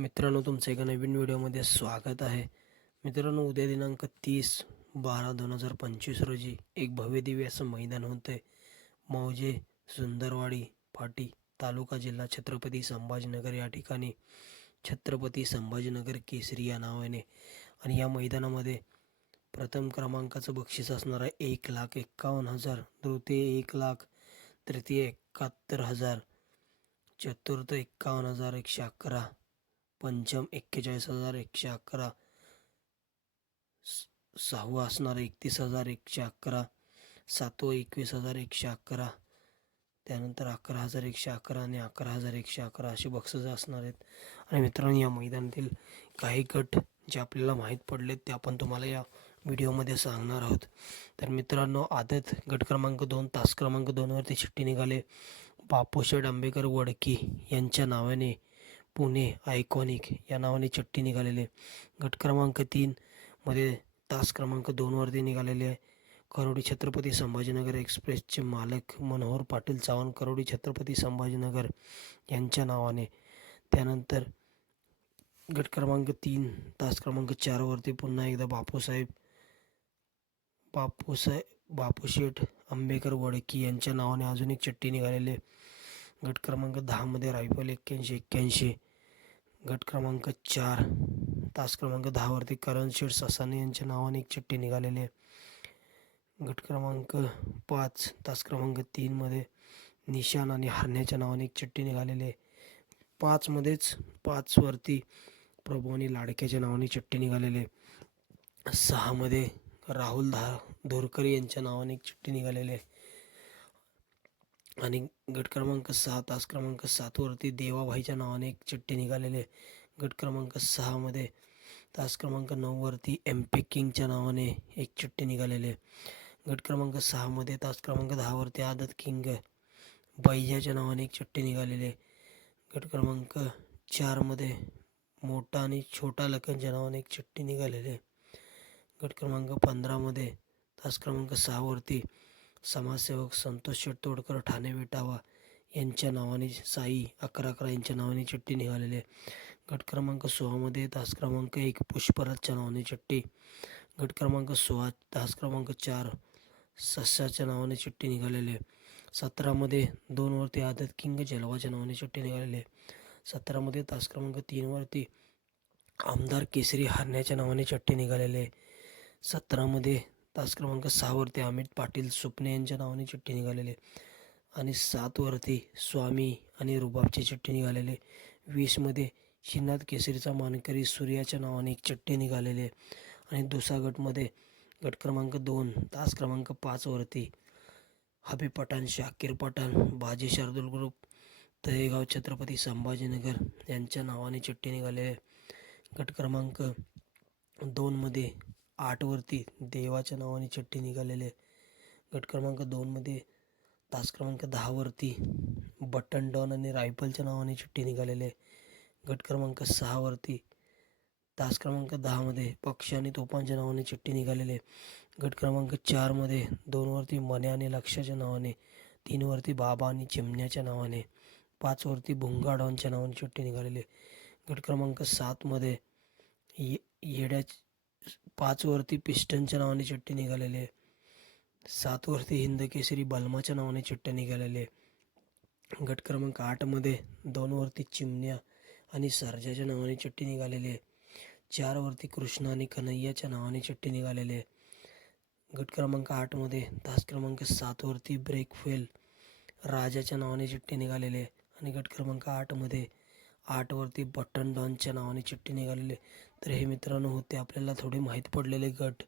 मित्रांनो, तुमचं एका नवीन व्हिडिओमध्ये स्वागत आहे. मित्रांनो, उद्या दिनांक 30/12/2025 रोजी एक भव्यदिव्य असं मैदान होतं आहे. मौजे सुंदरवाडी फाटी, तालुका जिल्हा छत्रपती संभाजीनगर या ठिकाणी छत्रपती संभाजीनगर केसरी या नावाने. आणि या मैदानामध्ये प्रथम क्रमांकाचं बक्षीस असणार आहे 1,51,000, द्वितीय 1,00,000, तृतीय 71,000, चतुर्थ 51,111, पंचम 41,111, सहावं असणार 31,111, सातवं 21,111, त्यानंतर 11,111 आणि 11,111 असे बक्षीस असणार आहेत. आणि मित्रांनो, या मैदानातील काही गट जे आपल्याला माहीत पडलेत ते आपण तुम्हाला या व्हिडिओमध्ये सांगणार आहोत. तर मित्रांनो, आदत गट क्रमांक 2 तास क्रमांक 2वरती चिठ्ठी निघाले. बापूशेठ आंबेकर वडकी यांच्या नावाने पुणे आयकॉनिक या नावाने चिठ्ठी निघालेली आहे. गट क्रमांक 3 मध्ये तास क्रमांक 2वरती निघालेले आहे. करोडी छत्रपती संभाजीनगर एक्सप्रेसचे मालक मनोहर पाटील चव्हाण करोडी छत्रपती संभाजीनगर यांच्या नावाने. त्यानंतर गट क्रमांक 3 तास क्रमांक 4वरती पुन्हा एकदा बापूशेठ आंबेकर वडकी यांच्या नावाने अजून एक चिठ्ठी निघालेली आहे. गट क्रमांक 10 मध्ये रायफल 8181. गट क्रमांक 4 तास क्रमांक 10वरती करणशेठ ससाने यांच्या नावाने एक चिठ्ठी निघालेली आहे. गट क्रमांक 5 तास क्रमांक 3 मध्ये निशान आणि हरण्याच्या नावाने एक चिठ्ठी निघालेली आहे. 5 वरती प्रभू आणि लाडक्याच्या नावाने चिठ्ठी निघालेली आहे. 6 मध्ये राहुल धोरकरी यांच्या नावाने एक चिठ्ठी निघालेली आहे. आणि गट क्रमांक 6 तास क्रमांक 7वरती देवाभाईच्या नावाने एक चिठ्ठी निघालेली आहे. गट क्रमांक 6 मध्ये तास क्रमांक 9वरती MP किंगच्या नावाने एक चिठ्ठी निघालेली आहे. गट क्रमांक 6 मध्ये तास क्रमांक 10वरती आदत किंग बैजाच्या नावाने एक चिठ्ठी निघालेली आहे. गट क्रमांक 4 मध्ये मोठा आणि छोटा लखनच्या नावाने एक चिठ्ठी निघालेली आहे. गट क्रमांक 15 मध्ये तास क्रमांक 6वरती समाजसेवक संतोष शेठ तोडकर ठाणे विटावा यांच्या नावाने साई 1111 यांच्या नावाने चिठ्ठी निघालेली आहे. गट क्रमांक 16 मध्ये तास क्रमांक 1 पुष्पराजच्या नावाने चिठ्ठी. गट क्रमांक 16 तास क्रमांक 4 सस्याच्या नावाने चिठ्ठी निघालेली आहे. 17 मध्ये 2 वरती आदत किंग जलवाच्या नावाने चिठ्ठी निघालेली आहे. 17 मध्ये तास क्रमांक 3 वरती आमदार केसरी हरण्याच्या नावाने चिठ्ठी निघालेली आहे. 17 मध्ये तास क्रमांक 6 वरती अमित पाटील सुपणे यांच्या नावाने चिठ्ठी निघालेली आहे. आणि 7 वरती स्वामी आणि रुबाबची चिठ्ठी निघालेली आहे. 20 मध्ये श्रीनाथ केसरीचा मानकरी सूर्याच्या नावाने एक चिठ्ठी निघालेली आहे. आणि दुसरा गटमध्ये गट क्रमांक 2 तास क्रमांक 5 वरती हबीब पठाण शाकीर पठाण बाजी शार्दूल ग्रुप तळेगाव छत्रपती संभाजीनगर यांच्या नावाने चिठ्ठी निघालेली आहे. गट क्रमांक 2 मध्ये 8 वरती देवाच्या नावाने चिठ्ठी निघालेली आहे. गट क्रमांक 2 मध्ये तास क्रमांक 10 वरती बटन डॉन आणि रायफलच्या नावाने चिठ्ठी निघालेली आहे. गट क्रमांक 6 वरती तास क्रमांक 10 मध्ये पक्ष आणि तोफांच्या नावाने चिठ्ठी निघालेली आहे. गट क्रमांक 4 मध्ये 2 वरती मने आणि लक्षाच्या नावाने, 3 वरती बाबा आणि चिमण्याच्या नावाने, 5 वरती भुंगा डॉनच्या नावाने चिठ्ठी निघालेली आहे. गट क्रमांक 7 मध्ये 5 वरती पिस्टनच्या नावाने चिठ्ठी निघालेली आहे. 7 वरती हिंद केसरी बलमाच्या नावाने चिठ्ठी निघालेली आहे. गट क्रमांक 8 मध्ये 2 वरती चिमण्या आणि सर्जाच्या नावाने चिठ्ठी निघालेली आहे. 4 वरती कृष्णा आणि कन्हैयाच्या नावाने चिठ्ठी निघालेली आहे. गट क्रमांक 8 मध्ये तास क्रमांक 7 वरती ब्रेक फेल राजाच्या नावाने चिठ्ठी निघालेली आहे. आणि गट क्रमांक 8 मध्ये 8 वरती बटन डॉनच्या नावाने चिठ्ठी निघालेली आहे. तर हे मित्रांनो होते आपल्याला थोडे माहीत पडलेले गट.